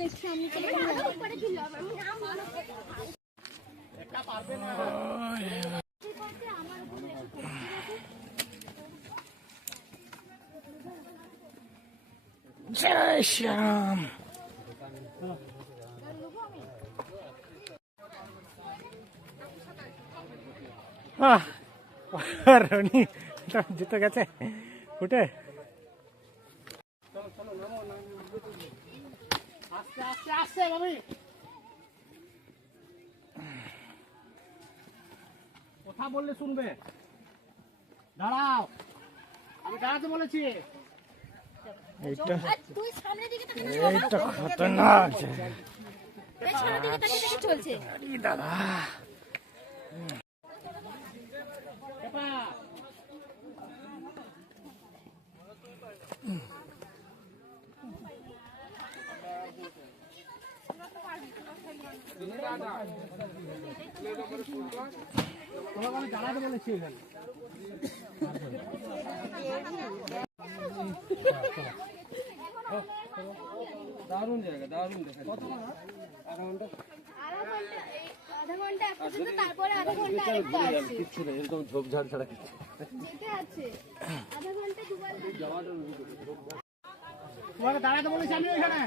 দেখছি আমি जय श्याम। রনি জিতে গেছে উঠে। আস্তে আস্তে আস্তে বাবু, কথা বললে শুনবে। দাঁড়াও, আমি দাঁড়াতে বলেছি। এইটা তুই সামনের দিকে তাকিয়ে এইটা খতরনাক পেছনের দিকে তাকিয়ে চলছে। দাদা। তোমাকে আমি দাঁড়াতে বলেছি এখানে। দারুণ জায়গা, দারুণ দেখা। আধা ঘন্টা পর্যন্ত, তারপরে আধা ঘন্টা আরেকটা আছে। কিচ্ছু নেই, এরকম ঝোপঝাড় ছাড়া কিছু যেতে আছে আধা ঘন্টা দুবার। তোমাকে দাঁড়াতে বলেছি আমি এখানে।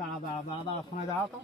দাঁড়া দাঁড়া দাঁড়া দাঁড়া, শোনা দাঁড়া তো।